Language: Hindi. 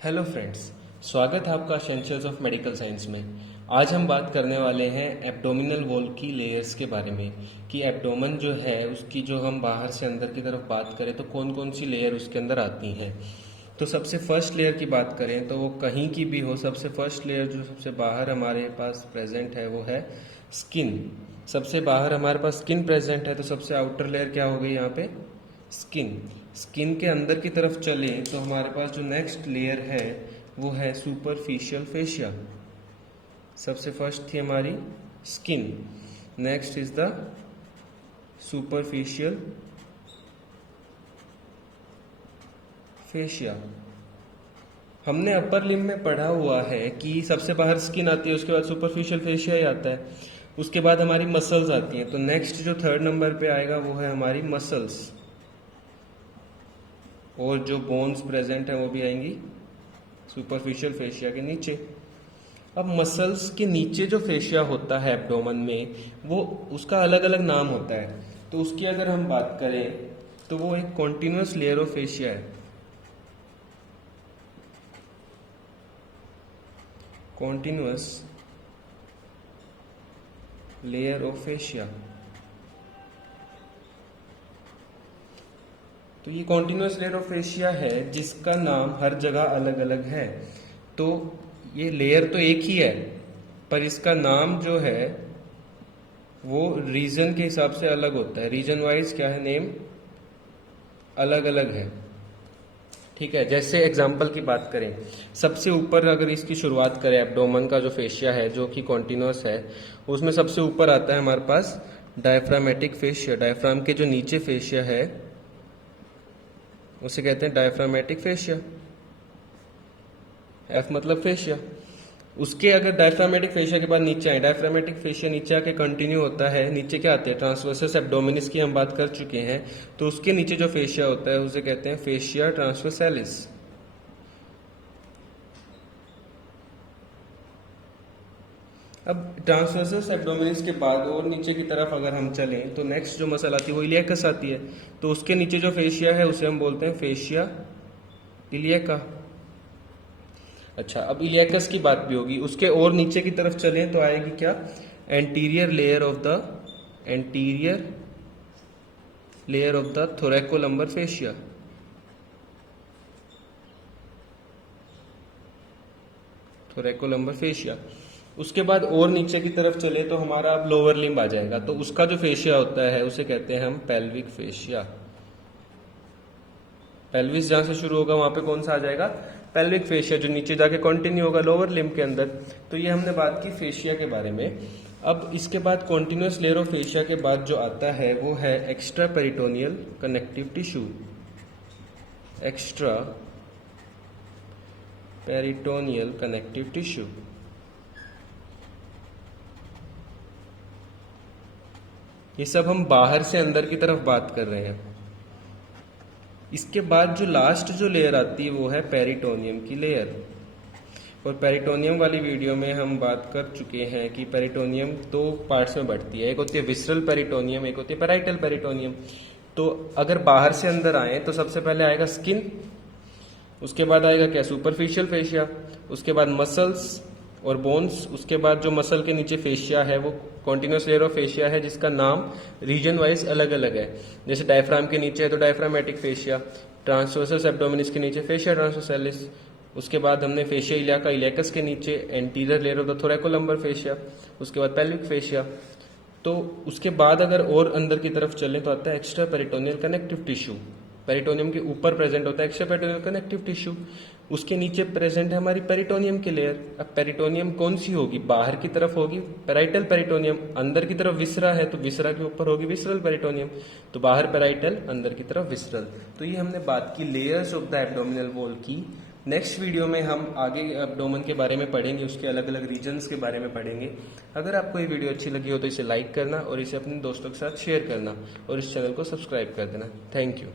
हेलो फ्रेंड्स, स्वागत है आपका एसेंशियल्स ऑफ मेडिकल साइंस में। आज हम बात करने वाले हैं एब्डोमिनल वॉल की लेयर्स के बारे में कि एब्डोमेन जो है उसकी जो हम बाहर से अंदर की तरफ बात करें तो कौन कौन सी लेयर उसके अंदर आती हैं। तो सबसे फर्स्ट लेयर की बात करें तो वो कहीं की भी हो, सबसे फर्स्ट लेयर जो सबसे बाहर हमारे पास प्रेजेंट है वो है स्किन। सबसे बाहर हमारे पास स्किन प्रेजेंट है तो सबसे आउटर लेयर क्या हो गई यहाँ पे, स्किन। स्किन के अंदर की तरफ चले तो हमारे पास जो नेक्स्ट लेयर है वो है सुपरफिशियल फेशिया। सबसे फर्स्ट थी हमारी skin, next is the superficial fascia. हमने अपर लिम्ब में पढ़ा हुआ है कि सबसे बाहर स्किन आती है, उसके बाद सुपरफिशियल फेशिया ही आता है, उसके बाद हमारी मसल्स आती हैं। तो नेक्स्ट जो थर्ड नंबर पे आएगा वो है हमारी मसल्स, और जो बोन्स प्रेजेंट हैं वो भी आएंगी सुपरफिशियल फेशिया के नीचे। अब मसल्स के नीचे जो फेशिया होता है एब्डोमेन में, वो उसका अलग अलग नाम होता है। तो उसकी अगर हम बात करें तो वो एक कॉन्टिन्यूअस लेयर ऑफ फेशिया है। Continuous layer of fascia. तो ये कॉन्टिन्यूअस लेयर ऑफ फेशिया है जिसका नाम हर जगह अलग अलग है। तो ये लेयर तो एक ही है पर इसका नाम जो है वो रीजन के हिसाब से अलग होता है। रीजन वाइज क्या है, नेम अलग अलग है। ठीक है, जैसे एग्जाम्पल की बात करें, सबसे ऊपर अगर इसकी शुरुआत करें, एब्डोमेन का जो फेशिया है जो कि कॉन्टिन्यूअस है, उसमें सबसे ऊपर आता है हमारे पास डायफ्रामेटिक फेशिया। डायफ्राम के जो नीचे फेशिया है उसे कहते हैं डायफ्रामेटिक फेशिया। एफ मतलब फेशिया। उसके अगर डायफ्रामेटिक फेशिया के बाद नीचे आए, डायफ्रामेटिक फेशिया नीचे आके कंटिन्यू होता है, नीचे क्या आते हैं, ट्रांसवर्सस एब्डोमिनिस की हम बात कर चुके हैं। तो उसके नीचे जो फेशिया होता है उसे कहते हैं फेशिया ट्रांसवर्सैलिस। अब ट्रांसवर्सस एब्डोमिनिस के बाद और नीचे की तरफ अगर हम चलें तो नेक्स्ट जो मसल आती है वो इलियकस आती है। तो उसके नीचे जो फेशिया है उसे हम बोलते हैं फेशिया इलियका। अच्छा, अब इलियकस की बात भी होगी। उसके और नीचे की तरफ चलें तो आएगी क्या, anterior layer of the thoracolumbar fascia. Thoracolumbar fascia. उसके बाद और नीचे की तरफ चले तो हमारा अब लोअर लिम्ब आ जाएगा। तो उसका जो फेशिया होता है उसे कहते हैं हम पेल्विक फेशिया। पेल्विस जहां से शुरू होगा वहां पे कौन सा आ जाएगा, पेल्विक फेशिया, जो नीचे जाके कंटिन्यू होगा लोअर लिम्ब के अंदर। तो ये हमने बात की फेशिया के बारे में। अब इसके बाद कॉन्टिन्यूअस लेयर ऑफ फेशिया के बाद जो आता है वो है extra peritoneal connective tissue. Extra peritoneal connective tissue. ये सब हम बाहर से अंदर की तरफ बात कर रहे हैं। इसके बाद जो लास्ट जो लेयर आती है वो है पेरिटोनियम की लेयर। और पेरिटोनियम वाली वीडियो में हम बात कर चुके हैं कि पेरिटोनियम दो पार्ट्स में बढ़ती है, एक होती है विसरल पेरिटोनियम, एक होती है पेराइटल पेरिटोनियम। तो अगर बाहर से अंदर आए तो सबसे पहले आएगा स्किन, उसके बाद आएगा क्या, सुपरफिशियल फेशिया, उसके बाद मसल्स और बोन्स, उसके बाद जो मसल के नीचे फेशिया है वो कॉन्टिन्यूअस लेयर ऑफ फेशिया है जिसका नाम रीजन वाइज अलग अलग है। जैसे डायफ्राम के नीचे है तो डायफ्रामेटिक फेशिया, ट्रांसवर्सस एब्डोमिनिस के नीचे फेशिया ट्रांसवर्सैलिस, उसके बाद हमने फेशिया इलियाका, इलियकस के नीचे anterior layer of the thoracolumbar fascia, उसके बाद पेल्विक फेशिया। तो उसके बाद अगर और अंदर की तरफ चलें तो आता है extra peritoneal connective tissue. Peritoneum के ऊपर प्रेजेंट होता है एक्स्ट्रा पेरिटोनियल कनेक्टिव टिश्यू, उसके नीचे प्रेजेंट है हमारी पेरिटोनियम की लेयर। अब पेरिटोनियम कौन सी होगी, बाहर की तरफ होगी पेराइटल पेरिटोनियम, अंदर की तरफ विसरा है तो विसरा के ऊपर होगी विसरल पेरिटोनियम। तो बाहर पेराइटल, अंदर की तरफ विसरल। तो ये हमने बात की layers of the abdominal wall की। नेक्स्ट वीडियो में हम आगे एब्डोमेन के बारे में पढ़ेंगे, उसके अलग अलग रीजन्स के बारे में पढ़ेंगे। अगर आपको ये वीडियो अच्छी लगी हो तो इसे लाइक करना और इसे अपने दोस्तों के साथ शेयर करना और इस चैनल को सब्सक्राइब कर देना। Thank you.